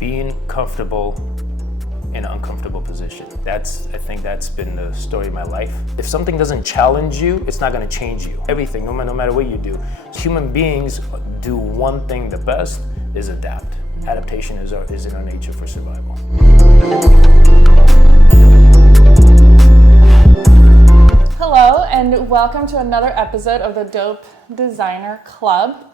being comfortable in an uncomfortable position. I think that's been the story of my life. If something doesn't challenge you, it's not gonna change you. Everything, no matter what you do. Human beings do one thing the best, is adapt. Adaptation is in our nature for survival. Hello, and welcome to another episode of the Dope Designer Club.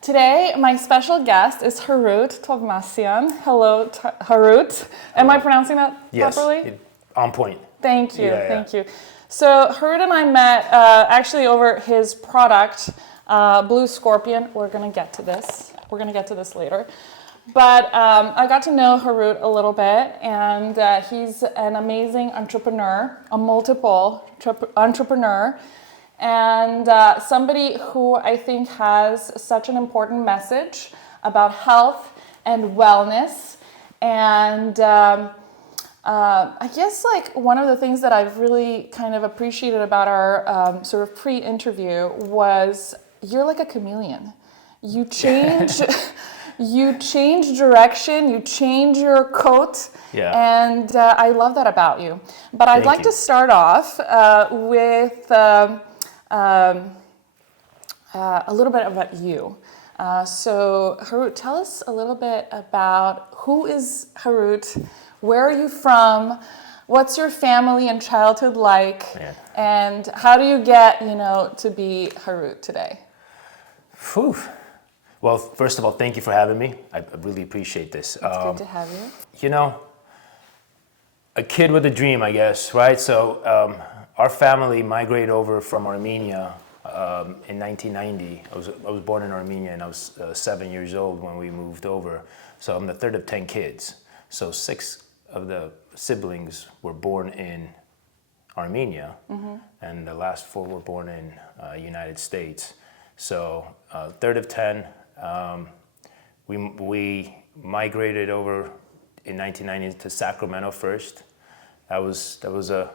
Today, my special guest is Harut Tovmasyan. Hello, Harut. Am I pronouncing that properly? Yes, on point. Thank you, thank you. So Harut and I met actually over his product, Blue Scorpion. We're gonna get to this. We're gonna get to this later. But I got to know Harut a little bit, and he's an amazing entrepreneur, a multiple entrepreneur, and somebody who I think has such an important message about health and wellness. And I guess like one of the things that I've really kind of appreciated about our sort of pre-interview was you're like a chameleon. You change, you change direction, you change your coat, and I love that about you. But I'd like to start off with a little bit about you. So Harut, tell us a little bit about who is Harut, where are you from, what's your family and childhood like, and how do you get, to be Harut today? Whew. Well, first of all, thank you for having me. I really appreciate this. It's good to have you. A kid with a dream, I guess, right? So our family migrated over from Armenia in 1990. I was born in Armenia, and I was 7 years old when we moved over. So I'm the third of 10 kids. So 6 of the siblings were born in Armenia, and the last 4 were born in United States. So third of 10. We migrated over in 1990 to Sacramento first. That was a,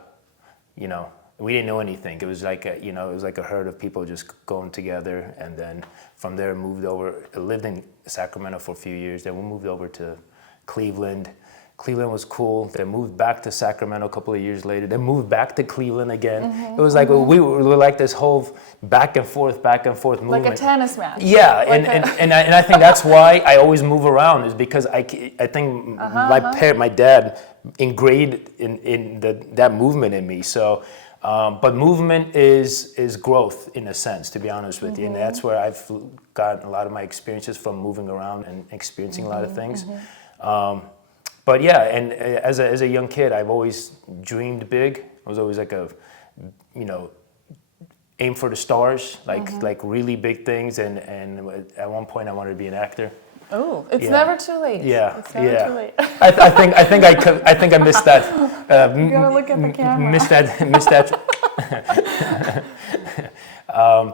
we didn't know anything. It was like a herd of people just going together, and then from there moved over. Lived in Sacramento for a few years. Then we moved over to Cleveland. Cleveland was cool. Then moved back to Sacramento a couple of years later. Then moved back to Cleveland again. It was like we were like this whole back and forth movement. Like a tennis match. Yeah, and I think that's why I always move around, is because I think my dad ingrained in that movement in me. So, but movement is growth in a sense, to be honest with you, and that's where I've gotten a lot of my experiences from, moving around and experiencing a lot of things. But yeah, and as a young kid, I've always dreamed big. I was always like aim for the stars, like really big things. And at one point, I wanted to be an actor. Oh, it's never too late. Yeah, it's never too late. I think I missed that. You gotta look at the camera. Missed that.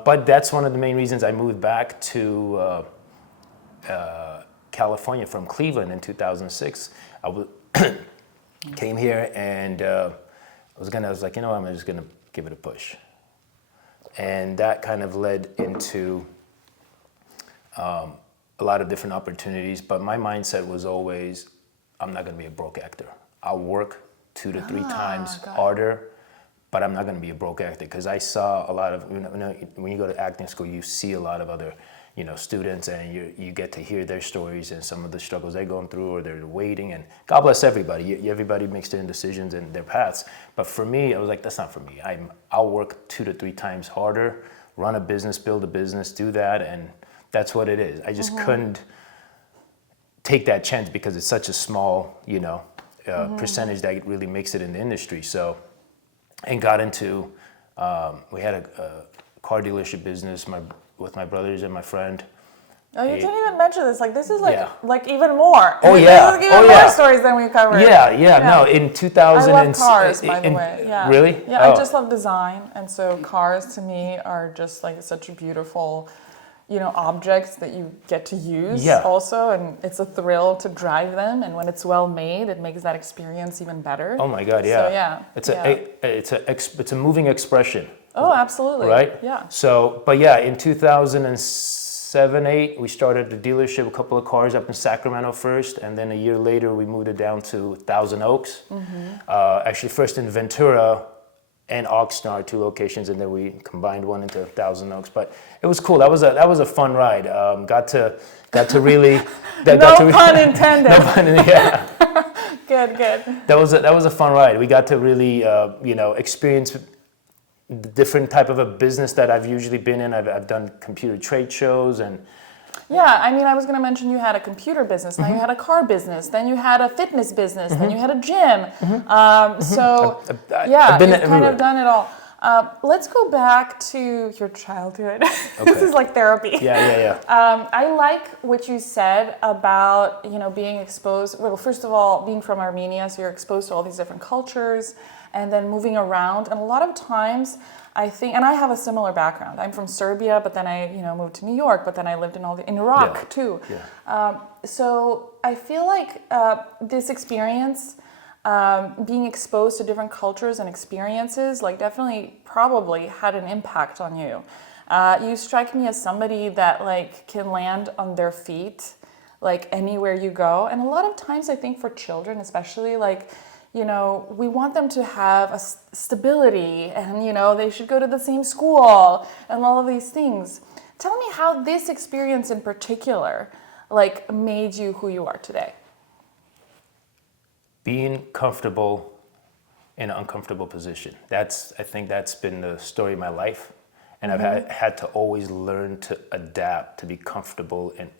But that's one of the main reasons I moved back to California from Cleveland in 2006. I came here, and I was like, I'm just gonna give it a push, and that kind of led into a lot of different opportunities. But my mindset was always, I'm not gonna be a broke actor. I'll work 2 to 3 times harder, but I'm not gonna be a broke actor, because I saw a lot of, when you go to acting school, you see a lot of other students, and you get to hear their stories and some of the struggles they're going through, or they're waiting. And God bless everybody. Everybody makes their decisions and their paths. But for me, I was like, that's not for me. I'll work 2 to 3 times harder, run a business, build a business, do that, and that's what it is. I just couldn't take that chance, because it's such a small, percentage that really makes it in the industry. So, and got into, we had a car dealership business, with my brothers and my friend. Oh, you didn't even mention this. Like, this is like even more. Oh yeah. This is even more stories than we covered. Yeah. No, in 2000. I love cars, by the way. Yeah. Really? Yeah, I just love design, and so cars to me are just like such beautiful, objects that you get to use also, and it's a thrill to drive them. And when it's well made, it makes that experience even better. Oh my God, yeah. So It's a moving expression. Oh, absolutely. Right? Yeah. So, but yeah, in 2006, 7, 8, we started the dealership, a couple of cars up in Sacramento first, and then a year later we moved it down to Thousand Oaks. Actually, first in Ventura and Oxnard, 2 locations, and then we combined one into Thousand Oaks. But it was cool. That was a fun ride. Got to really. No pun intended. No pun intended. Yeah. Good. That was a fun ride. We got to really experience the different type of a business that I've usually been in. I've done computer trade shows and. Yeah, I mean, I was going to mention you had a computer business, now you had a car business, then you had a fitness business, then you had a gym. So, yeah, you've kind of done it all. Let's go back to your childhood. Okay. This is like therapy. Yeah. I like what you said about, being exposed. Well, first of all, being from Armenia, so you're exposed to all these different cultures, and then moving around. And a lot of times, I think, and I have a similar background. I'm from Serbia, but then I, moved to New York, but then I lived in Iraq too. Yeah. So I feel like this experience, being exposed to different cultures and experiences, like definitely probably had an impact on you. You strike me as somebody that like can land on their feet, like anywhere you go. And a lot of times I think for children, especially like, we want them to have a stability and, they should go to the same school and all of these things. Tell me how this experience in particular, like, made you who you are today. Being comfortable in an uncomfortable position. I think that's been the story of my life. And I've had to always learn to adapt, to be comfortable in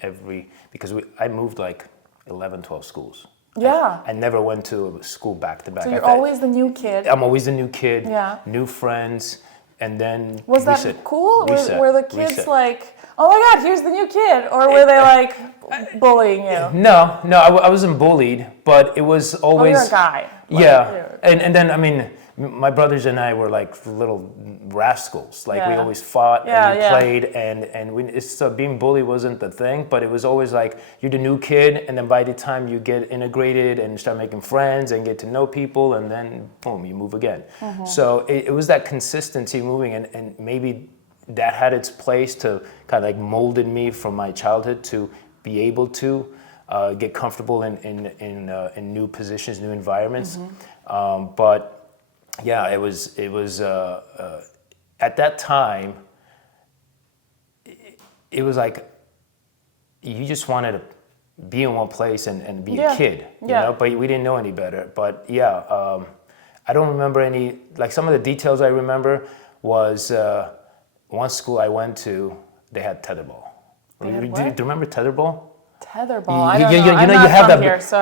because I moved like 11, 12 schools. Yeah. I never went to a school back to back. So you're always the new kid. I'm always the new kid. Yeah. New friends, and then was that reset, cool? Reset, were the kids reset. like, oh my God, here's the new kid, or were they like bullying you? No, I wasn't bullied, but it was always. Oh, you're a guy. Yeah, and then I mean, my brothers and I were like little rascals. Like we always fought and we played, and being bullied wasn't the thing, but it was always like you're the new kid, and then by the time you get integrated and start making friends and get to know people, and then boom, you move again. So it was that consistency moving, and maybe that had its place to kind of like molded me from my childhood to be able to get comfortable in new positions, new environments, but. Yeah, it was at that time, it was like you just wanted to be in one place and be a kid, you know, but we didn't know any better. But I don't remember any, like some of the details I remember was one school I went to, they had tetherball. Do you remember tetherball? Tetherball. I don't know. I'm not you have from that. Here, so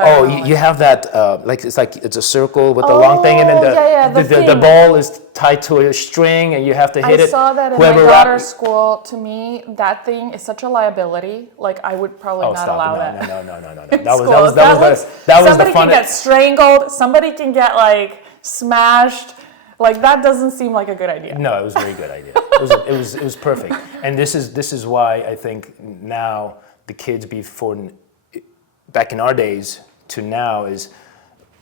you have that. Like it's a circle with a long thing, and then the ball is tied to a string, and you have to hit it. I saw that in my daughter's school. To me, that thing is such a liability. Like I would probably not allow that. No. That was the fun. Somebody can get strangled. Somebody can get like smashed. Like that doesn't seem like a good idea. No, it was a very good idea. It was perfect. And this is why I think now. The kids back in our days to now is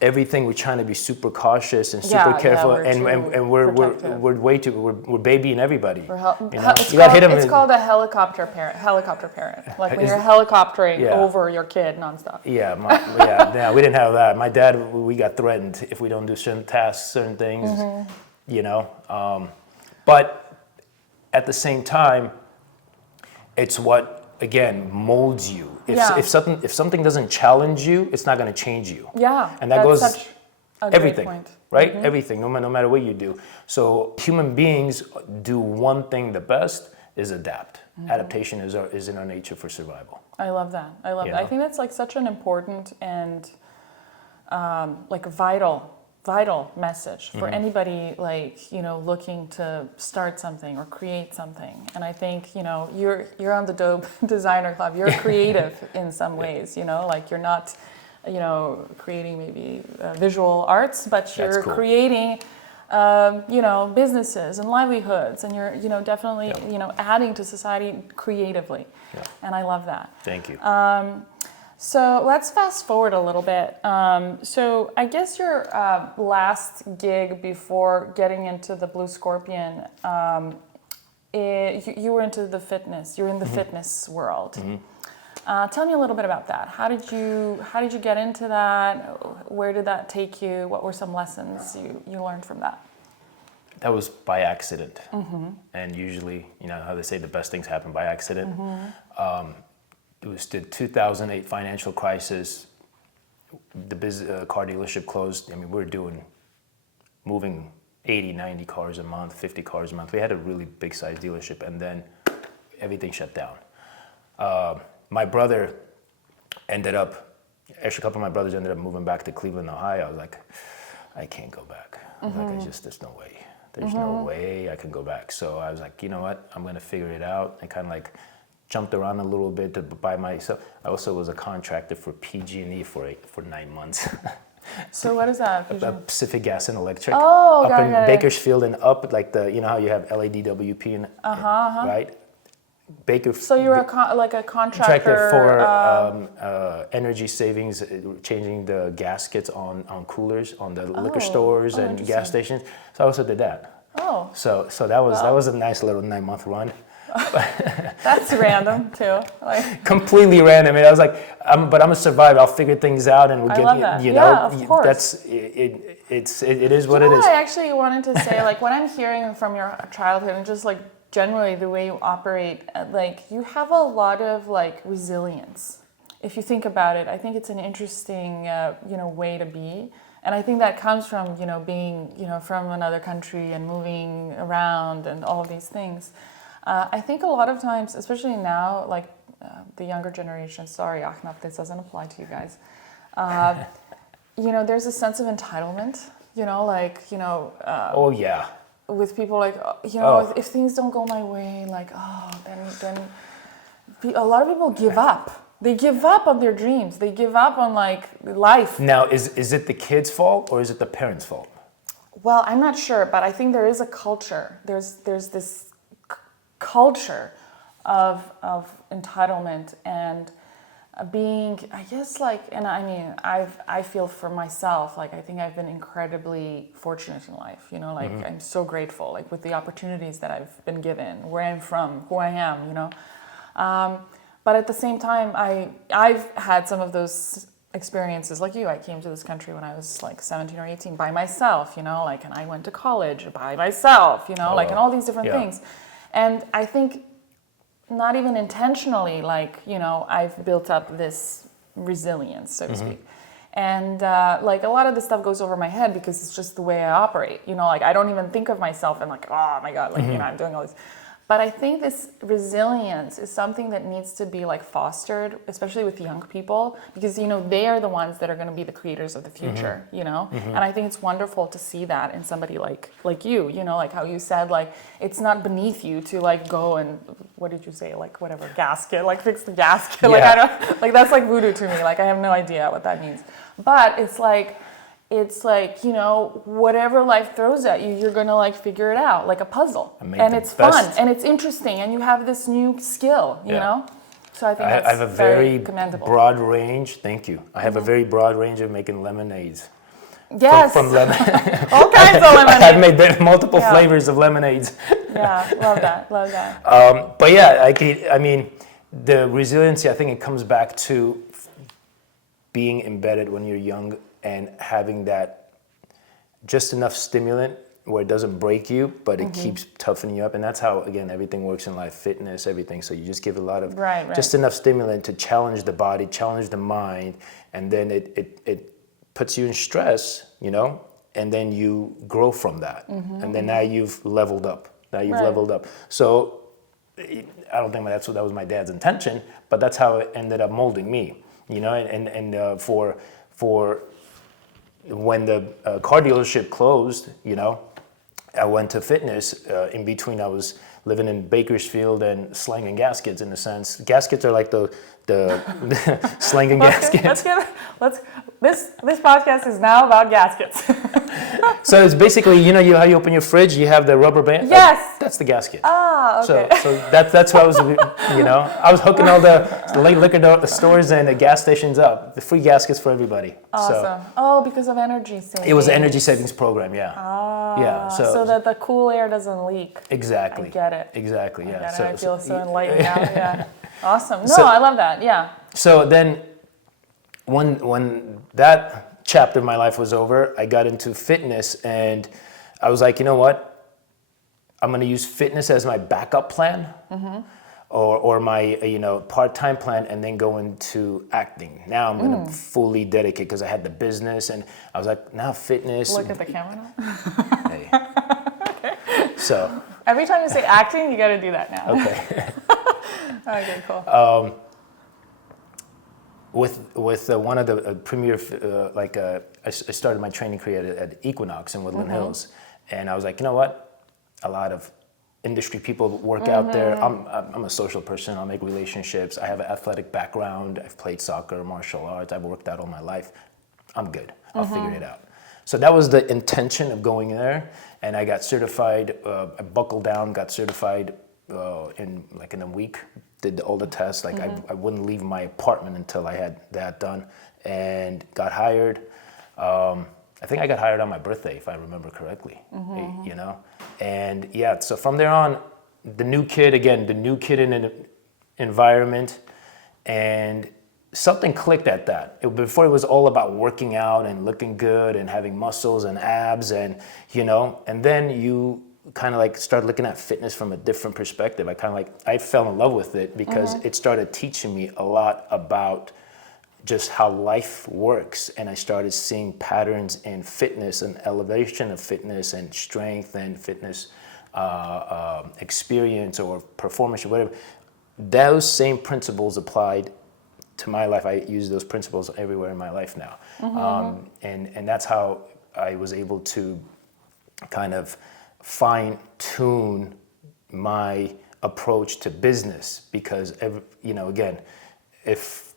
everything we're trying to be super cautious and super careful and we're way too we're babying everybody. It's called a helicopter parent. Like when you're helicoptering over your kid nonstop. Yeah, we didn't have that. My dad, we got threatened if we don't do certain tasks, certain things, but at the same time, it's what. Again, molds you. If something doesn't challenge you, it's not going to change you. Yeah, and that goes such a everything, great point. Right? Everything, no matter what you do. So human beings do one thing the best is adapt. Adaptation is in our nature for survival. I love that. I think that's like such an important and like vital message for anybody looking to start something or create something. And I think you're on the Dope Designer Club. You're creative in some ways. Like you're not creating maybe visual arts, but you're creating businesses and livelihoods, and you're definitely adding to society creatively. And I love that. Thank you. So let's fast forward a little bit. So I guess your last gig before getting into the Blue Scorpion you were into the fitness. You're in the fitness world. Tell me a little bit about that. How did you get into that? Where did that take you? What were some lessons you learned from that? That was by accident. And usually, you know how they say the best things happen by accident. It was the 2008 financial crisis. The car dealership closed. I mean, we were moving 80, 90 cars a month, 50 cars a month. We had a really big size dealership, and then everything shut down. My brother actually a couple of my brothers ended up moving back to Cleveland, Ohio. I was like, I can't go back. I was like, there's no way. There's no way I can go back. So I was like, you know what? I'm gonna figure it out. I kind of like jumped around a little bit to buy myself. I also was a contractor for PG&E for 9 months. So what is that? Pacific Gas and Electric. Oh, up in got it. Bakersfield and up like you know how you have LADWP and right? So you were a contractor for energy savings, changing the gaskets on coolers on the liquor stores and gas stations. So I also did that. Oh. So that was a nice little 9-month run. That's random too. Like completely random. And I was like, but I'm a survivor. I'll figure things out, and we'll get love that. you know. Yeah, of course. That's it. It is what it is. I actually wanted to say, like, what I'm hearing from your childhood and just like generally the way you operate, like you have a lot of like resilience. If you think about it, I think it's an interesting way to be. And I think that comes from, being, from another country and moving around and all of these things. I think a lot of times, especially now, like the younger generation, sorry, Ahnaf, this doesn't apply to you guys. There's a sense of entitlement, oh yeah. With people like, if things don't go my way, like, then a lot of people give up. They give up on their dreams. They give up on like life. Now, is it the kid's fault or is it the parents' fault? Well, I'm not sure, but I think there is a culture. There's this culture of entitlement and being, I guess, like, and I mean, I feel for myself, like, I think I've been incredibly fortunate in life, I'm so grateful, like, with the opportunities that I've been given, where I'm from, who I am, but at the same time, I've had some of those experiences like you. I came to this country when I was like 17 or 18 by myself, and I went to college by myself, and all these different things. And I think not even intentionally, like, I've built up this resilience, so to speak. And like a lot of this stuff goes over my head because it's just the way I operate, like I don't even think of myself and like, oh my God, like, I'm doing all this. But I think this resilience is something that needs to be like fostered, especially with young people, because they are the ones that are going to be the creators of the future, And I think it's wonderful to see that in somebody like you, like how you said, like it's not beneath you to like go and what did you say, like whatever gasket, like fix the gasket, like I don't, like that's like voodoo to me, like I have no idea what that means, but it's like whatever life throws at you, you're gonna like figure it out like a puzzle, and it's fun and it's interesting, and you have this new skill, you know. So I think I have a very commendable. Broad range. Thank you. I have a very broad range of making lemonades. Yes, from lemon. all kinds of lemonades. I've made multiple flavors of lemonades. Yeah, love that. But yeah, I mean, the resiliency. I think it comes back to being embedded when you're young. And having that just enough stimulant where it doesn't break you, but it keeps toughening you up. And that's how, again, everything works in life, fitness, everything. So you just give a lot of just enough stimulant to challenge the body, challenge the mind, and then it puts you in stress, and then you grow from that. And then now you've leveled up. So I don't think that was my dad's intention, but that's how it ended up molding me, and for when the car dealership closed, I went to fitness. In between, I was living in Bakersfield and slanging gaskets. In a sense, gaskets are like the slanging gaskets. This podcast is now about gaskets. So it's basically, how you open your fridge, you have the rubber band. Yes, that's the gasket. Oh, Okay. So that's what I was, I was hooking all the liquor stores and the gas stations up. The free gaskets for everybody. Awesome. Because of energy savings. It was an energy savings program, yeah. Yeah. So that the cool air doesn't leak. Exactly. I get it. Exactly, yeah. I feel so enlightened now, yeah. Awesome. No, So- I love that, yeah. So then when that chapter of my life was over, I got into fitness and I was like, you know what? I'm going to use fitness as my backup plan or my part-time plan and then go into acting. Now I'm going to fully dedicate because I had the business and I was like, now fitness. Look at the camera now. Hey. So. Every time you say acting, you got to do that now. Okay. Okay, cool. With one of the premier, I started my training career at Equinox in Woodland Hills. And I was like, you know what? A lot of industry people work out there. I'm a social person. I'll make relationships. I have an athletic background. I've played soccer, martial arts. I've worked out all my life. I'm good. I'll figure it out. So that was the intention of going there. And I got certified. I buckled down, got certified in a week. Did all the tests. I wouldn't leave my apartment until I had that done, and got hired. I think I got hired on my birthday, if I remember correctly. And yeah, so from there on, the new kid in an environment, and something clicked at that. Before it was all about working out and looking good and having muscles and abs and then you kind of start looking at fitness from a different perspective. I fell in love with it because it started teaching me a lot about just how life works, and I started seeing patterns in fitness and elevation of fitness and strength and fitness experience or performance or whatever. Those same principles applied to my life. I use those principles everywhere in my life now, and that's how I was able to kind of fine-tune my approach to business because again, if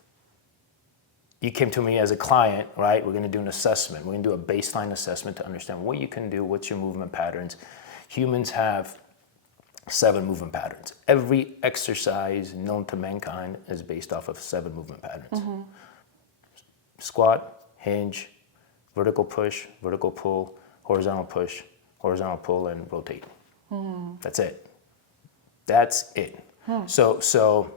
you came to me as a client, right? We're going to do an assessment. We're going to do a baseline assessment to understand what you can do, what's your movement patterns. Humans have 7 movement patterns. Every exercise known to mankind is based off of 7 movement patterns. Squat, hinge, vertical push, vertical pull, horizontal push, horizontal pull, and rotate. That's it. That's it. So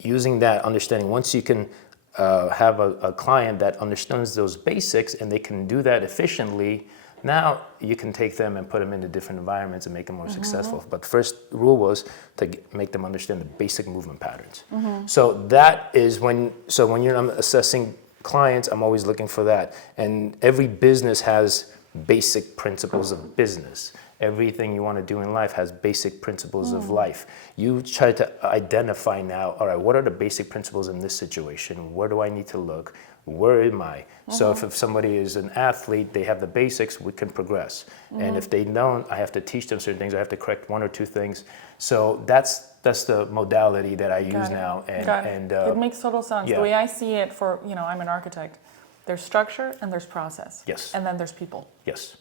using that understanding, once you can have a client that understands those basics and they can do that efficiently, now you can take them and put them into different environments and make them more successful. But the first rule was to make them understand the basic movement patterns. So that is when I'm assessing clients, I'm always looking for that. And every business has basic principles of business. Everything you want to do in life has basic principles of life. You try to identify now, all right, what are the basic principles in this situation? Where do I need to look? Where am I? So if somebody is an athlete, they have the basics, we can progress. And if they don't, I have to teach them certain things. I have to correct 1 or 2 things. So that's the modality that I use now. And it makes total sense. yeah. The way I see it I'm an architect. There's structure and there's process. Yes. And then there's people. Yes.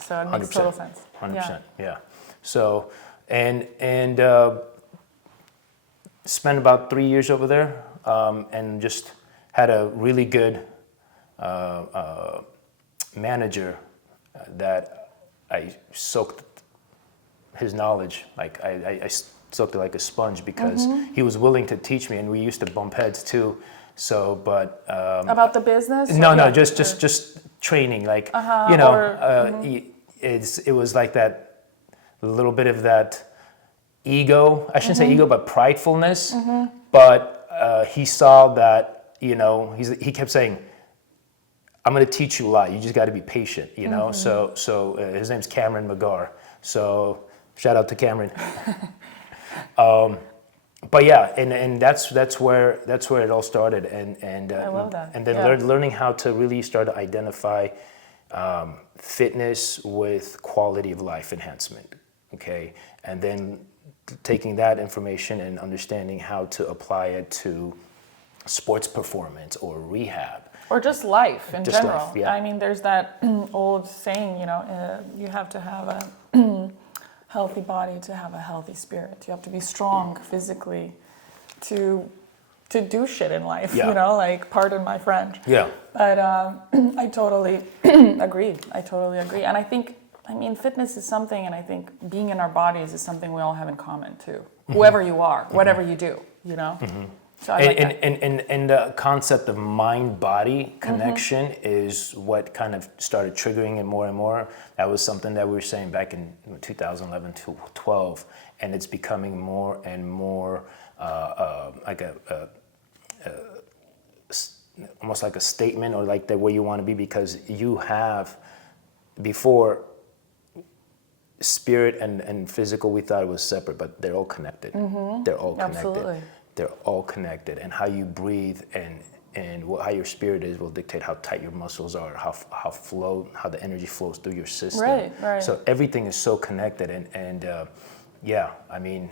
So it makes total sense. 100%, yeah. So, and spent about 3 years over there, and just had a really good manager that I soaked his knowledge. I soaked it like a sponge because he was willing to teach me, and we used to bump heads too. So, but about the business? No, just training, it was like that little bit of that ego. I shouldn't say ego, but pridefulness. But he saw that, he kept saying, "I'm going to teach you a lot. You just got to be patient." So his name's Cameron McGar. So shout out to Cameron. But yeah, and that's where it all started, and I love that. And then learning how to really start to identify fitness with quality of life enhancement, okay, and then taking that information and understanding how to apply it to sports performance or rehab. Or just life in Just general. life, yeah. I mean, there's that old saying, you have to have healthy body to have a healthy spirit. You have to be strong physically to do shit in life, Yeah. you know, like, pardon my French. Yeah. But I totally agree. I totally agree. And I think, I mean, fitness is something, and I think being in our bodies is something we all have in common too. Whoever you are, whatever you do, you know? So I like that. And the concept of mind-body connection is what kind of started triggering it more and more. That was something that we were saying back in 2011 to 12, and it's becoming more and more like almost like a statement, or like the way you want to be, because you have, before, spirit and physical, we thought it was separate, but they're all connected. They're all connected. Absolutely. They're all connected, and how you breathe and how your spirit is will dictate how tight your muscles are, how the energy flows through your system. Right. So everything is so connected, and yeah, I mean,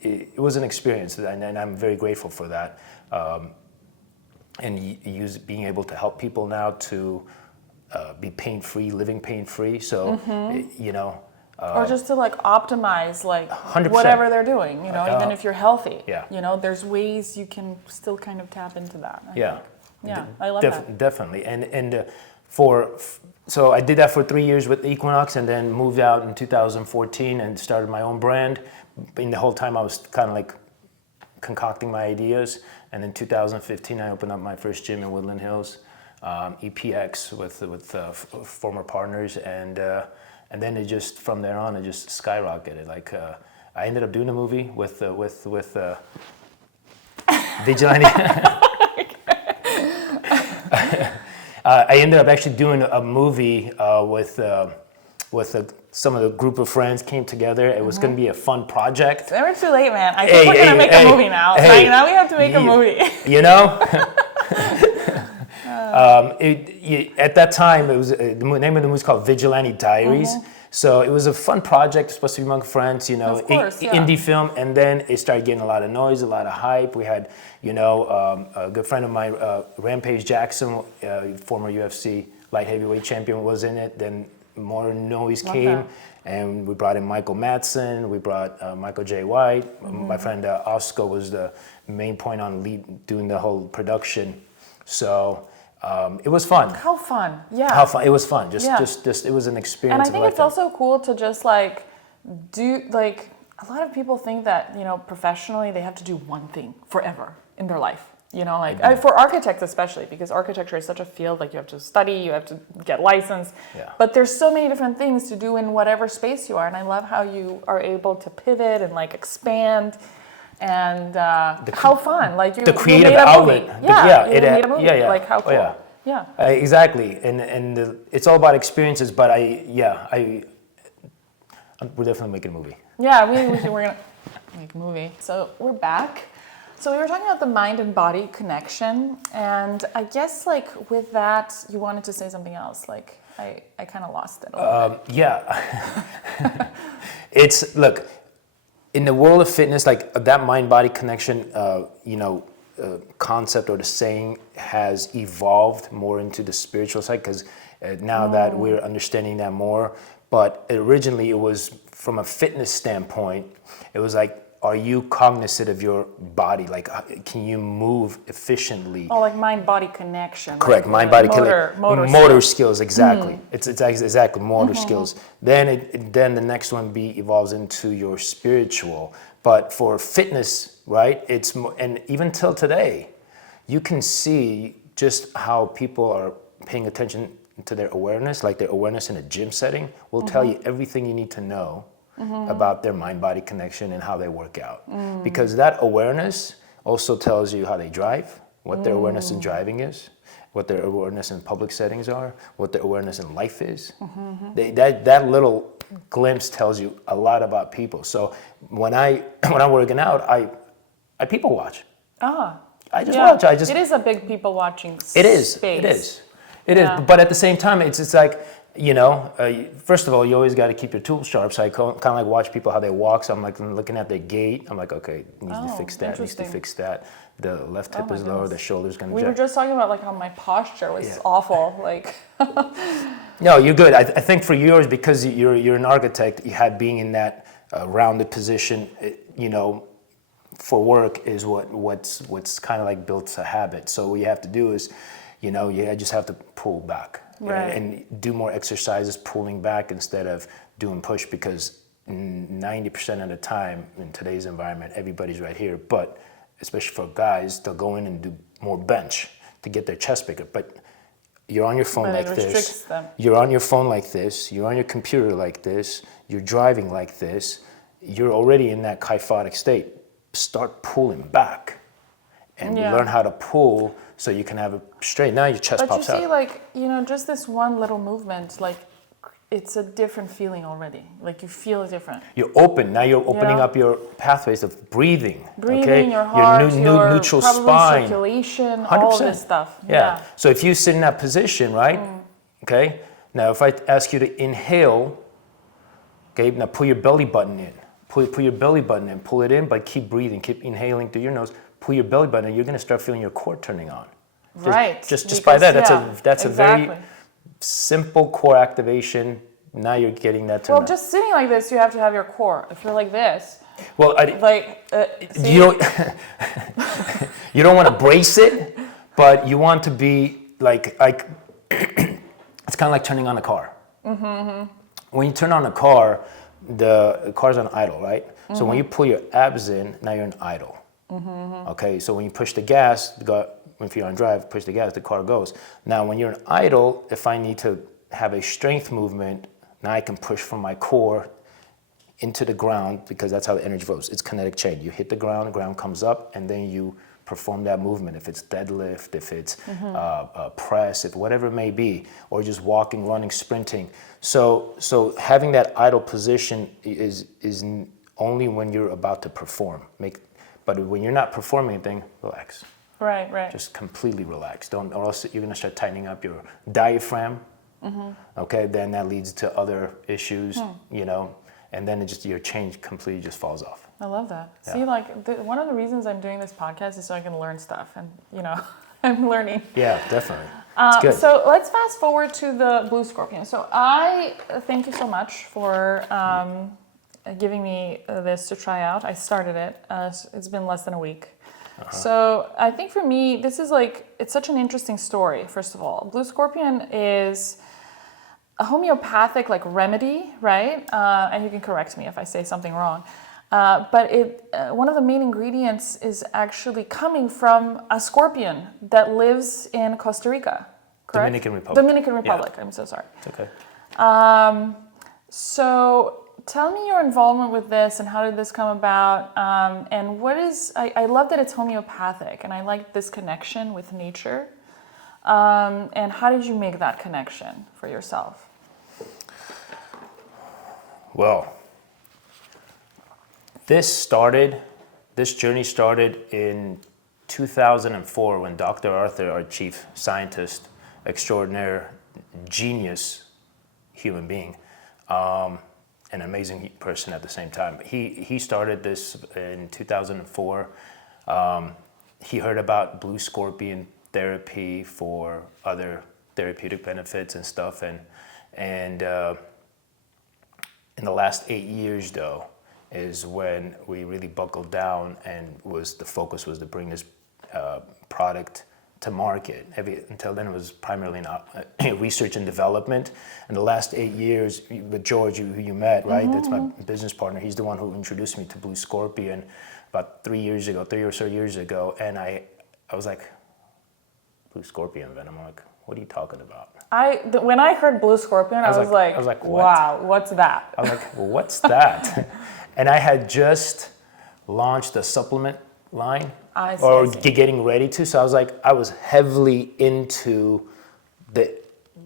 it was an experience, and I'm very grateful for that. And being able to help people now to be pain-free, living pain-free. So you know. Or just to like optimize like 100%. whatever they're doing, you know, even if you're healthy. Yeah. You know, there's ways you can still kind of tap into that. I Yeah. think. Yeah, I love that. Definitely. And so I did that for 3 years with Equinox, and then moved out in 2014 and started my own brand. In the whole time I was kind of like concocting my ideas. And in 2015 I opened up my first gym in Woodland Hills, EPX, with former partners, and then it just, from there on, it just skyrocketed. Like I ended up doing a movie with Vigilante. I ended up actually doing a movie with some of the group of friends came together. It was going to be a fun project. It's never too late, man. I think we're going to make a movie now. Right now we have to make a movie. You know? At that time, it was the name of the movie was called Vigilante Diaries. So it was a fun project, supposed to be among friends, you know, Of course, yeah. indie film. And then it started getting a lot of noise, a lot of hype. We had, you know, a good friend of mine, Rampage Jackson, former UFC light heavyweight champion, was in it. Then more noise came, and we brought in Michael Madsen. We brought Michael J. White. My friend Oscar was the main point on doing the whole production. So it was fun. How fun. Yeah. How fun. It was fun. Just it was an experience. And I think it's also cool to just like do, like, a lot of people think that, you know, professionally they have to do one thing forever in their life. You know, like for architects especially, because architecture is such a field, like you have to study, you have to get licensed. Yeah. But there's so many different things to do in whatever space you are. And I love how you are able to pivot and like expand. And how fun! Like the creative outlet. You made a movie. Yeah. Like how cool. Yeah. Exactly. And it's all about experiences. But we're definitely making a movie. Yeah, we're gonna make a movie. So we're back. So we were talking about the mind and body connection, and I guess like with that, you wanted to say something else. Like I kind of lost it a little bit. Yeah. Look. In the world of fitness, like that mind-body connection, concept or the saying has evolved more into the spiritual side, because now that we're understanding that more. But originally, it was from a fitness standpoint. It was like, are you cognizant of your body? Like, can you move efficiently? Oh, like mind-body connection. Correct, like mind-body motor skills. Exactly. It's exactly motor skills. Then the next one evolves into your spiritual. But for fitness, right? It's and even till today, you can see just how people are paying attention to their awareness. Like their awareness in a gym setting will tell you everything you need to know about their mind-body connection and how they work out. Because that awareness also tells you how they drive, what their awareness in driving is, what their awareness in public settings are, what their awareness in life is. That little glimpse tells you a lot about people. So when I'm working out, I people watch. I just watch. It is a big people watching space. It is. But at the same time, it's like, you know, first of all, you always got to keep your tools sharp. So I kind of like watch people how they walk. So I'm like looking at their gait. I'm like, okay, needs to fix that. The left hip my is lower, the goodness. shoulder's going to We were just talking about like how my posture was Yeah. awful. Like, No, you're good. I think for yours, because you're an architect, you had being in that rounded position, for work is what's kind of like built a habit. So what you have to do is, you just have to pull back. Right. And do more exercises pulling back instead of doing push, because 90% of the time in today's environment, everybody's right here. But especially for guys, they'll go in and do more bench to get their chest bigger. But you're on your phone But it like restricts this. them. You're on your phone like this. You're on your computer like this. You're driving like this. You're already in that kyphotic state. Start pulling back and Yeah. learn how to pull so you can have it straight. Now your chest but you pops see, out. like, just this one little movement, like, it's a different feeling already. Like, you feel different. You're open. Now you're opening Yeah. up your pathways of breathing. Breathing, okay? your heart, your neutral probably spine. circulation, all of 100%. this stuff. Yeah. So if you sit in that position, right? Okay. Now if I ask you to inhale, okay, now pull your belly button in. Pull your belly button in. Pull it in, but keep breathing. Keep inhaling through your nose. Pull your belly button in. You're going to start feeling your core turning on. Right. Just by that, that's exactly. a very simple core activation. Now you're getting that. Well, just sitting like this, you have to have your core. If you're like this, well, see? you don't you don't want to brace it, but you want to be like it's kind of like turning on a car. When you turn on a car, the car's on idle, right? So when you pull your abs in, now you're in idle. Okay, so when you push the gas, if you're on drive, push the gas, the car goes. Now when you're in idle, if I need to have a strength movement, now I can push from my core into the ground, because that's how the energy flows. It's kinetic chain. You hit the ground comes up, and then you perform that movement. If it's deadlift, if it's press, if whatever it may be, or just walking, running, sprinting. So having that idle position is only when you're about to perform. But when you're not performing anything, relax. Right. Just completely relax. Or else you're gonna start tightening up your diaphragm. Okay, then that leads to other issues, and then your change completely just falls off. I love that. Yeah. See, like, one of the reasons I'm doing this podcast is so I can learn stuff, and I'm learning. Yeah, definitely. It's good. So let's fast forward to the Blue Scorpion. So I thank you so much for giving me this to try out. I started it. It's been less than a week. So I think for me, this is it's such an interesting story, first of all. Blue Scorpion is a homeopathic remedy, right? And you can correct me if I say something wrong. But one of the main ingredients is actually coming from a scorpion that lives in Costa Rica, correct? Dominican Republic. Yeah. I'm so sorry. It's okay. So tell me your involvement with this and how did this come about? And I love that it's homeopathic, and I like this connection with nature. And how did you make that connection for yourself? Well, this journey started in 2004 when Dr. Arthur, our chief scientist extraordinaire, genius human being, an amazing person at the same time. He started this in 2004. He heard about Blue Scorpion therapy for other therapeutic benefits and stuff, and in the last 8 years, though, is when we really buckled down, and the focus was to bring this product to market. Until then, it was primarily in research and development. In the last 8 years, with George, who you met, right? That's my business partner. He's the one who introduced me to Blue Scorpion about 3 or so years ago, and I was like, Blue Scorpion Venom. I'm like, what are you talking about? When I heard Blue Scorpion, I was like, what? Wow, what's that? I was like, well, what's that? And I had just launched a supplement line, or getting ready to. So I was heavily into the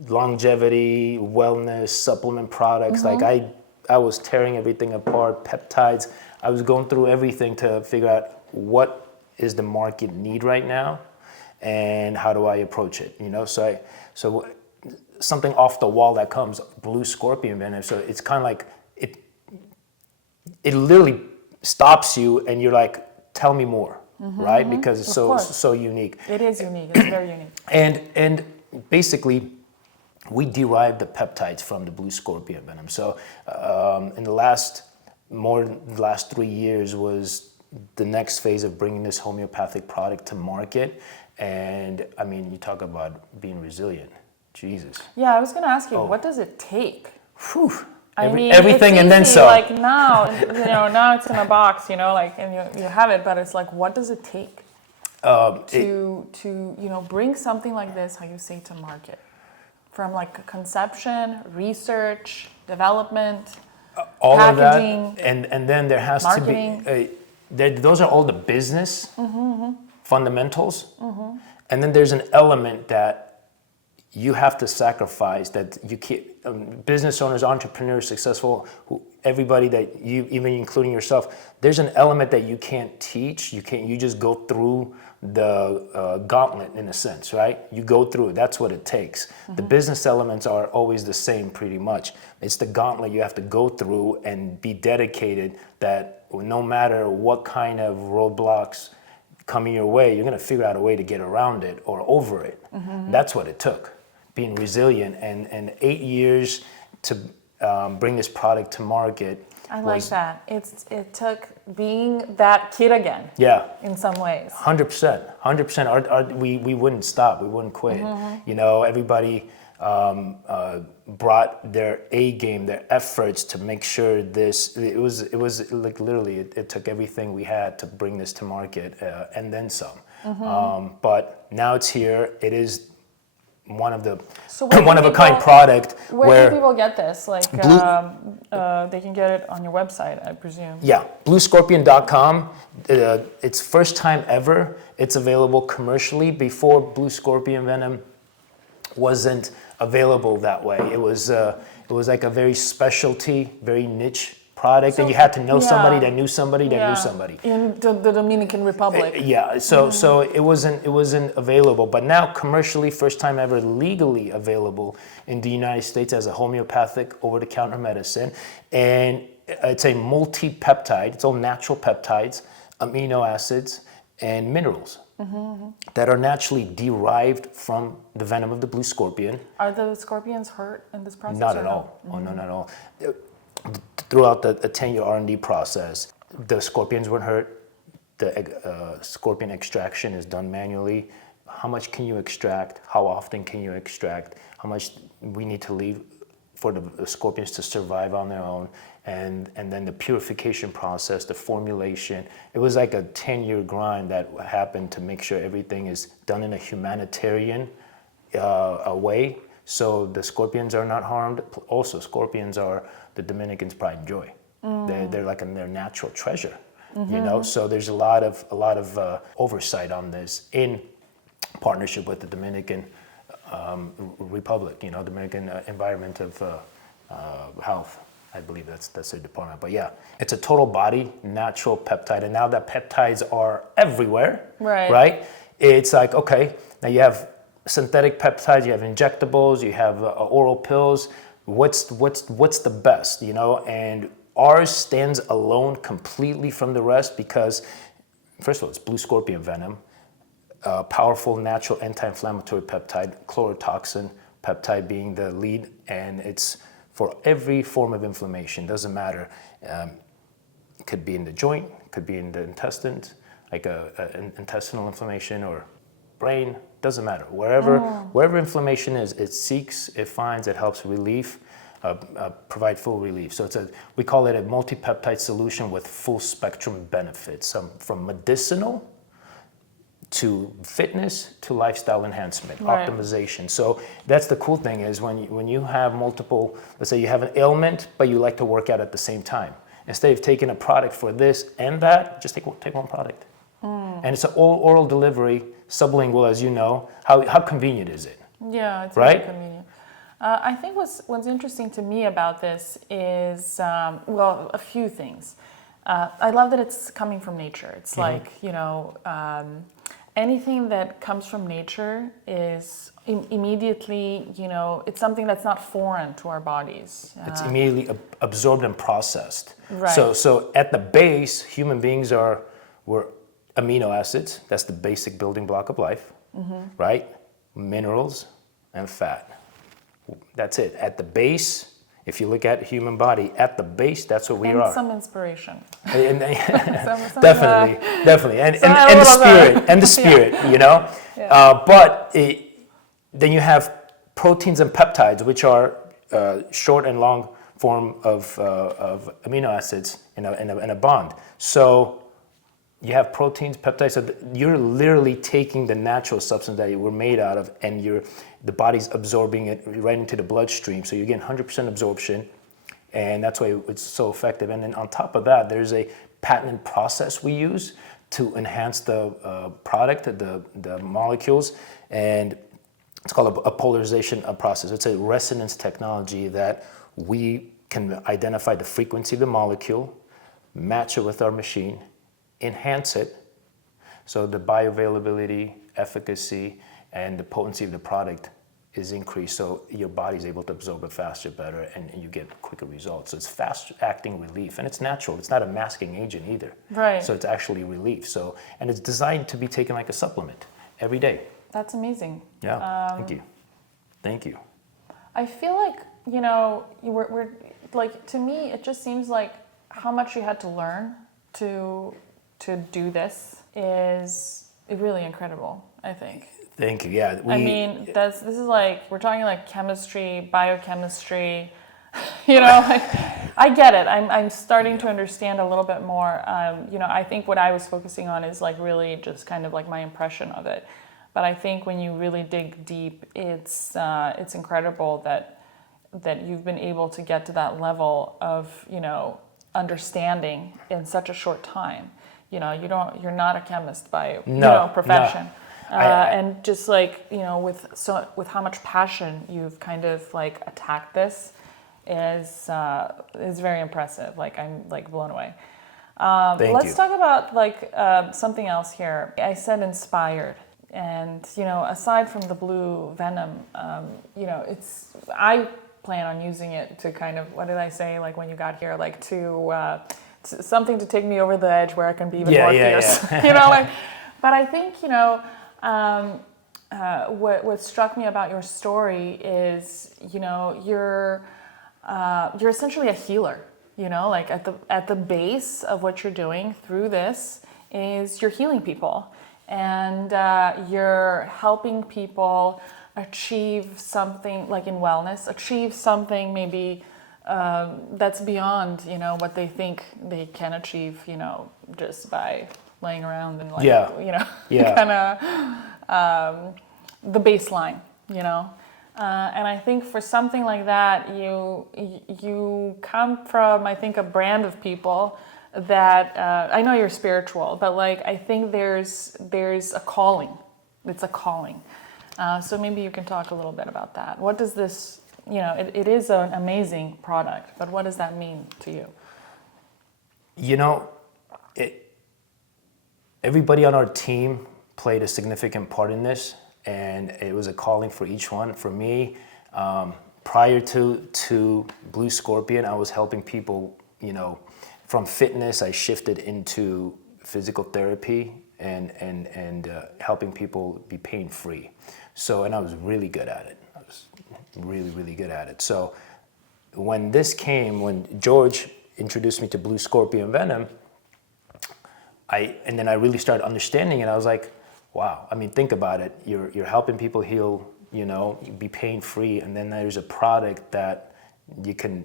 longevity, wellness, supplement products. I was tearing everything apart, peptides. I was going through everything to figure out what is the market need right now, and how do I approach it? So something off the wall that comes, Blue Scorpion Venom. So it's kind of like it literally stops you, and you're like, tell me more. right? Because it's so unique. It is unique. It's very unique. And basically, we derived the peptides from the Blue Scorpion Venom. So in the last 3 years was the next phase of bringing this homeopathic product to market. And I mean, you talk about being resilient. Jesus. Yeah, I was going to ask you, what does it take? Whew. I mean, everything it's and then easy, some. Like now, now it's in a box, like, and you have it, but it's like, what does it take to bring something like this, how you say, to market? From like conception, research, development, all packaging, of that, and then there has marketing. to be, those are all the business fundamentals, and then there's an element that you have to sacrifice that you can't. Business owners, entrepreneurs, successful, everybody that you, even including yourself, there's an element that you can't teach. You just go through the gauntlet in a sense, right? You go through it. That's what it takes. The business elements are always the same pretty much. It's the gauntlet you have to go through and be dedicated that no matter what kind of roadblocks coming your way, you're going to figure out a way to get around it or over it. That's what it took. Being resilient, and 8 years to bring this product to market. I like that. It took being that kid again. Yeah. In some ways. 100%. We wouldn't stop. We wouldn't quit. Everybody brought their A game, their efforts to make sure this. It was like literally. It took everything we had to bring this to market, and then some. But now it's here. It is one of the one of a kind product. Where can people get this? Like they can get it on your website, I presume. Yeah, bluescorpion.com. It's first time ever. It's available commercially. Before, Blue Scorpion Venom wasn't available that way. It was like a very specialty, very niche product that you had to know somebody that knew somebody that knew somebody in the Dominican Republic. So it wasn't available, but now commercially, first time ever legally available in the United States as a homeopathic over-the-counter medicine, and it's a multipeptide. It's all natural peptides, amino acids, and minerals that are naturally derived from the venom of the blue scorpion. Are the scorpions hurt in this process? Not at all. Oh, no, not at all. Throughout the 10-year R&D process, the scorpions weren't hurt. The scorpion extraction is done manually. How much can you extract? How often can you extract? How much we need to leave for the scorpions to survive on their own? And then the purification process, the formulation. It was like a 10-year grind that happened to make sure everything is done in a humanitarian way. So the scorpions are not harmed. Also, scorpions are the Dominicans' pride and joy. They're like their natural treasure, So there's a lot of oversight on this in partnership with the Dominican Republic. Dominican Environment of Health. I believe that's their department. But yeah, it's a total body natural peptide, and now that peptides are everywhere, right? It's like, okay, now you have synthetic peptides, you have injectables, you have oral pills. What's the best, And ours stands alone completely from the rest because, first of all, it's Blue Scorpion Venom, powerful natural anti-inflammatory peptide, chlorotoxin peptide being the lead, and it's for every form of inflammation. Doesn't matter. It could be in the joint, could be in the intestines, like an intestinal inflammation or brain. Doesn't matter. Wherever inflammation is, it seeks, it finds, it helps relief, provide full relief. So we call it a multipeptide solution with full spectrum benefits, from medicinal to fitness to lifestyle enhancement, optimization. So that's the cool thing is when you have multiple, let's say you have an ailment, but you like to work out at the same time. Instead of taking a product for this and that, just take one product. And it's an oral delivery, sublingual, as you know. How convenient is it? Yeah, it's very convenient. I think what's interesting to me about this is, a few things. I love that it's coming from nature. It's like, anything that comes from nature is immediately, it's something that's not foreign to our bodies. It's immediately absorbed and processed. Right. So at the base, human beings we're amino acids, that's the basic building block of life, right? Minerals and fat. That's it. At the base, if you look at human body, at the base, that's what we And are. some inspiration. And- Some, definitely. And a the little spirit, bit. and the spirit, you know? Yeah. Then you have proteins and peptides, which are short and long form of amino acids in a bond. So you have proteins, peptides, so you're literally taking the natural substance that you were made out of, and the body's absorbing it right into the bloodstream. So you're getting 100% absorption, and that's why it's so effective. And then on top of that, there's a patented process we use to enhance the product, the molecules, and it's called a polarization process. It's a resonance technology that we can identify the frequency of the molecule, match it with our machine, enhance it, so the bioavailability, efficacy, and the potency of the product is increased, so your body's able to absorb it faster, better, and you get quicker results. So it's fast-acting relief, and it's natural. It's not a masking agent either. Right. So it's actually relief. So, and it's designed to be taken like a supplement every day. That's amazing. Yeah. Thank you. Thank you. I feel like, you know, we're like, to me, it just seems like how much you had to learn to do this is really incredible, I think. Thank you. Yeah. I mean, this is like, we're talking like chemistry, biochemistry, you know, like, I get it. I'm starting to understand a little bit more. You know, I think what I was focusing on is like really just kind of like my impression of it. But I think when you really dig deep, it's incredible that you've been able to get to that level of, you know, understanding in such a short time. You know, you're not a chemist by profession. No. And just like, you know, with how much passion you've kind of like attacked this is very impressive. Like, I'm like blown away. Let's talk about like something else here. I said inspired, and you know, aside from the blue venom, you know, I plan on using it to kind of, what did I say? Like when you got here, like to something to take me over the edge where I can be even more fierce. Yeah. You know, like. But I think, you know, what struck me about your story is, you know, you're essentially a healer. You know, like at the base of what you're doing through this is you're healing people, and you're helping people achieve something, like in wellness, achieve something maybe that's beyond, you know, what they think they can achieve, you know, just by laying around and like, you know, kind of the baseline, you know. And I think for something like that, you come from, I think, a brand of people that I know you're spiritual, but like I think there's a calling. It's a calling. So maybe you can talk a little bit about that. What does this, you know, it is an amazing product, but what does that mean to you? You know, everybody on our team played a significant part in this, and it was a calling for each one. For me, prior to Blue Scorpion, I was helping people, you know, from fitness. I shifted into physical therapy and helping people be pain-free. So, and I was really good at it. I was really, really good at it. So when when George introduced me to Blue Scorpion Venom, and then I really started understanding it. I was like, wow. I mean, think about it. You're helping people heal, you know, be pain-free, and then there's a product that you can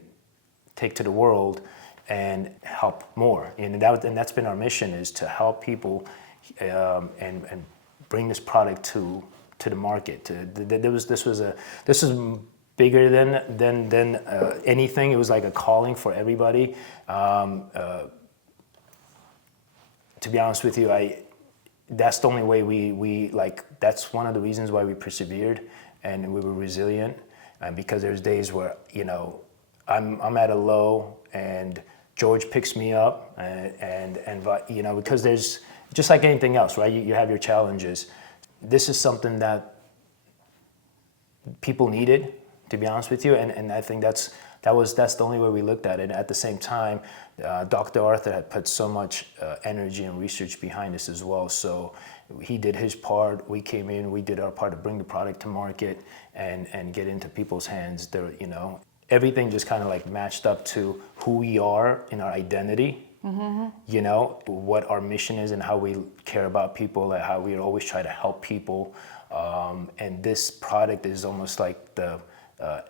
take to the world and help more. And that's been our mission, is to help people and bring this product to the market. This was bigger than anything. It was like a calling for everybody. To be honest with you, that's the only way we that's one of the reasons why we persevered and we were resilient. And because there's days where, you know, I'm at a low and George picks me up and you know, because there's just like anything else, right? You have your challenges. This is something that people needed, to be honest with you, and I think that's That's the only way we looked at it. At the same time, Dr. Arthur had put so much energy and research behind this as well. So he did his part. We came in. We did our part to bring the product to market and get into people's hands. There, you know, everything just kind of like matched up to who we are in our identity. You know, what our mission is and how we care about people, and how we always try to help people. And this product is almost like the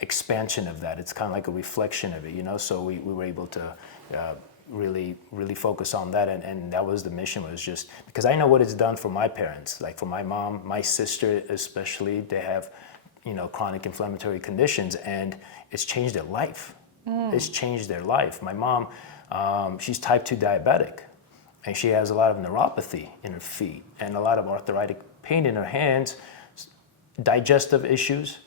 expansion of that. It's kind of like a reflection of it, you know. So we were able to really focus on that, and that was the mission. Was just because I know what it's done for my parents, like for my mom, my sister especially. They have, you know, chronic inflammatory conditions, and it's changed their life. It's changed their life. My mom, she's type 2 diabetic, and she has a lot of neuropathy in her feet and a lot of arthritic pain in her hands, digestive issues,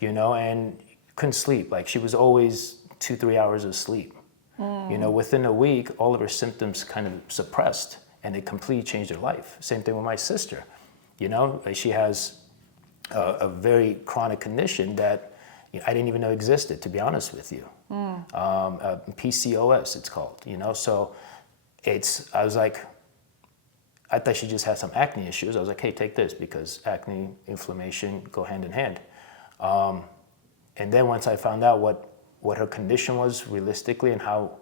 you know, and couldn't sleep. Like she was always 2-3 hours of sleep. You know, within a week, all of her symptoms kind of suppressed, and it completely changed her life. Same thing with my sister. You know, she has a very chronic condition that I didn't even know existed, to be honest with you. PCOS, it's called, you know. So I was like, I thought she just had some acne issues. I was like, hey, take this, because acne, inflammation go hand in hand. And then once I found out what her condition was realistically and how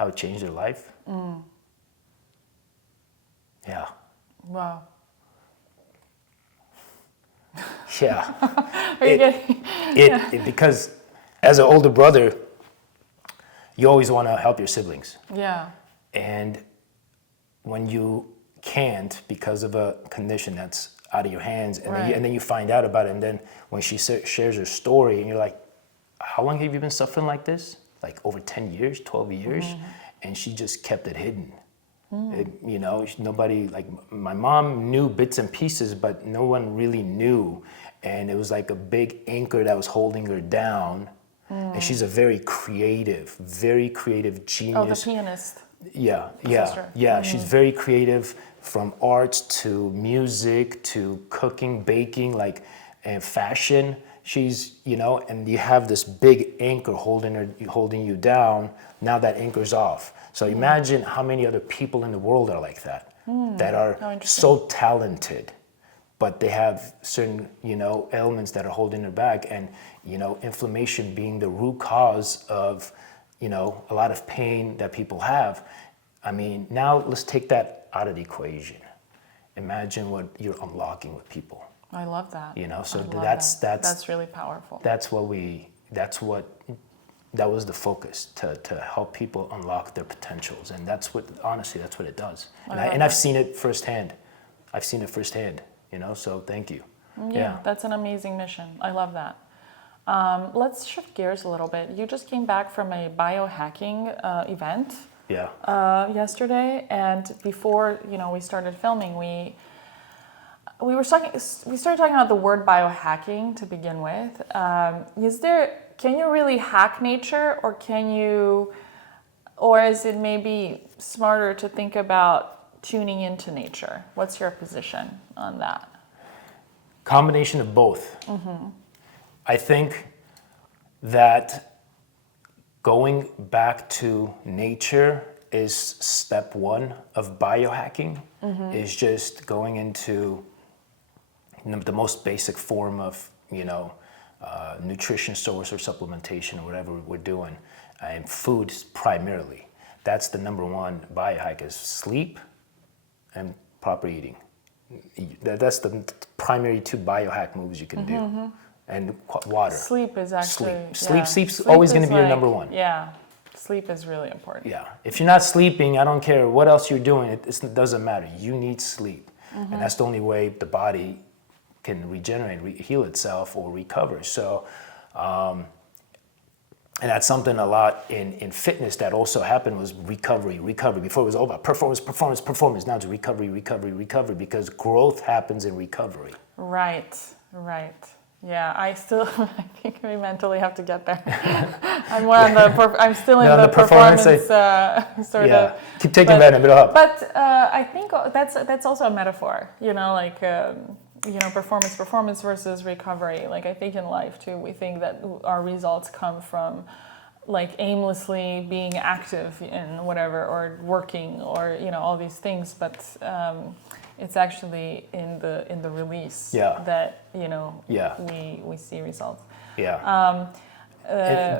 it changed her life. Yeah. Wow. Yeah. Are you getting? Because as an older brother, you always want to help your siblings. Yeah. And when you can't because of a condition that's out of your hands, and then you find out about it, and then when she shares her story, and you're like, how long have you been suffering like this? Like over 10 years, 12 years? And she just kept it hidden. You know, nobody, like my mom knew bits and pieces, but no one really knew. And it was like a big anchor that was holding her down. And she's a very creative genius. Oh, the pianist. Yeah. Sister. She's very creative, from art to music to cooking, baking, like, and fashion. She's, you know, and you have this big anchor holding you down. Now that anchor's off. So imagine how many other people in the world are like that, that are so talented, but they have certain, you know, ailments that are holding them back. And, you know, inflammation being the root cause of, you know, a lot of pain that people have. I mean, now let's take that out of the equation. Imagine what you're unlocking with people. I love that. You know, so that's really powerful. That was the focus, to help people unlock their potentials, and that's what it does. And I've seen it firsthand. You know, so thank you. Yeah, that's an amazing mission. I love that. Let's shift gears a little bit. You just came back from a biohacking event. Yeah. Yesterday, and before we started filming, we started talking about the word biohacking to begin with. Can you really hack nature, or is it maybe smarter to think about tuning into nature? What's your position on that? Combination of both. I think that going back to nature is step one of biohacking. Is just going into the most basic form of nutrition source or supplementation or whatever we're doing, and food primarily. That's the number one biohack, is sleep and proper eating. That's the primary two biohack moves you can do. And water. Sleep is actually... Sleep's always going to be your number one. Yeah, sleep is really important. Yeah, if you're not sleeping, I don't care what else you're doing, it doesn't matter. You need sleep. And that's the only way the body can regenerate, heal itself, or recover. So, and that's something a lot in fitness that also happened, was recovery. Before it was all about performance. Now it's recovery, because growth happens in recovery. Right. Yeah, I think we mentally have to get there. I'm still in the performance sort of. Keep taking Venom, it'll help. But I think that's also a metaphor, performance versus recovery. Like I think in life too, we think that our results come from like aimlessly being active in whatever or working or all these things, but it's actually in the release that we see results.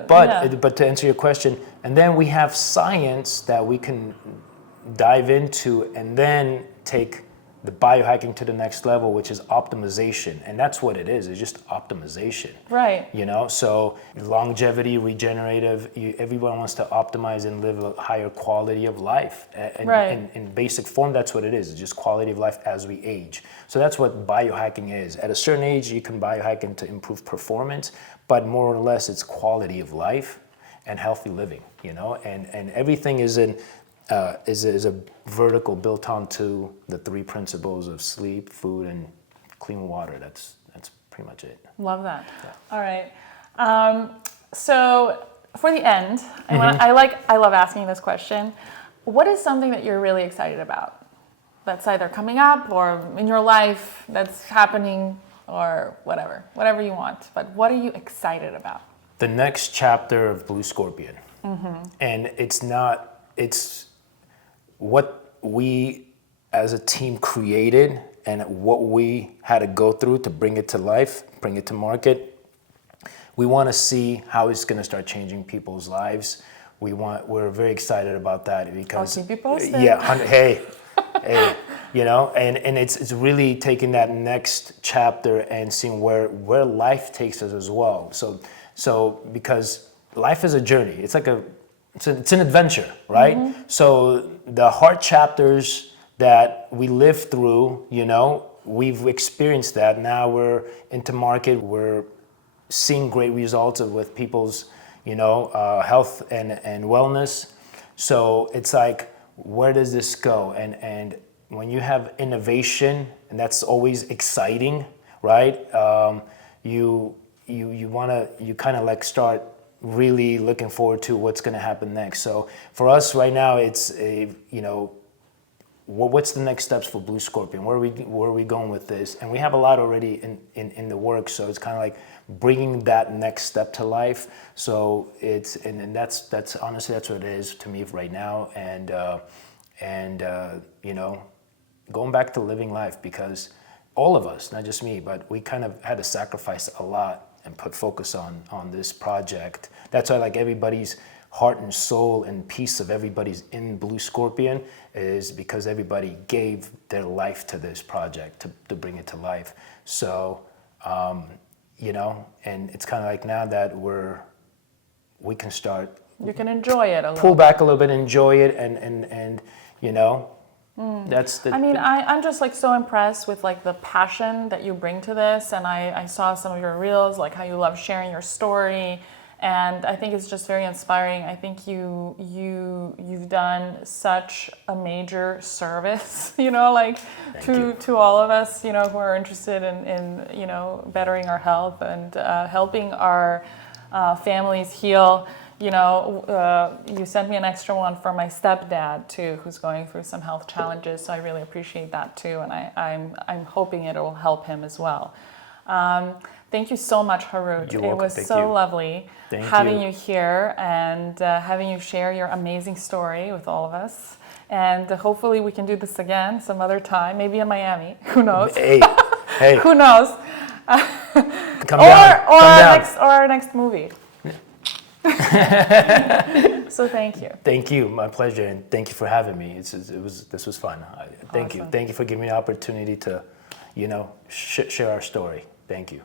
But to answer your question, and then we have science that we can dive into and then take the biohacking to the next level, which is optimization. And that's what it is. It's just optimization. Right. So longevity, regenerative, everyone wants to optimize and live a higher quality of life. And in basic form, that's what it is. It's just quality of life as we age. So that's what biohacking is. At a certain age, you can biohack to improve performance, but more or less it's quality of life and healthy living, and everything is a vertical built onto the three principles of sleep, food, and clean water. That's pretty much it. Love that. Yeah. All right. So for the end, I love asking this question. What is something that you're really excited about? That's either coming up or in your life that's happening or whatever you want. But what are you excited about? The next chapter of Blue Scorpion. And it's what we as a team created and what we had to go through to bring it to life, bring it to market. We want to see how it's going to start changing people's lives. We're very excited about that because I'll keep you posted. Yeah, hey, and it's really taking that next chapter and seeing where life takes us as well. So because life is a journey. It's like it's an adventure, right? So the hard chapters that we lived through, we've experienced that. Now we're into market. We're seeing great results with people's, health and wellness. So it's like, where does this go? And when you have innovation, and that's always exciting, right? You kind of like start really looking forward to what's going to happen next. So for us right now, it's what's the next steps for Blue Scorpion? Where are we going with this? And we have a lot already in the works. So it's kind of like bringing that next step to life. So and that's honestly that's what it is to me right now. And going back to living life, because all of us, not just me, but we kind of had to sacrifice a lot and put focus on this project. That's why like everybody's heart and soul and piece of everybody's in Blue Scorpion is because everybody gave their life to this project to bring it to life. So, and it's kind of like now that we can start. You can enjoy it a little. Pull back a little bit, enjoy it, and that's the. I'm just like so impressed with like the passion that you bring to this, and I saw some of your reels, like how you love sharing your story, and I think it's just very inspiring. I think you've done such a major service, to all of us, who are interested in bettering our health and helping our families heal. You sent me an extra one for my stepdad too, who's going through some health challenges. So I really appreciate that too, and I'm hoping it will help him as well. Thank you so much, Harut. You're welcome. It was Thank so you. lovely having you here and having you share your amazing story with all of us. And hopefully we can do this again some other time, maybe in Miami. Who knows? Hey. Who knows? Come down. Our next movie. So thank you. Thank you, my pleasure, and thank you for having me. This was fun. Thank you for giving me the opportunity to, share our story. Thank you.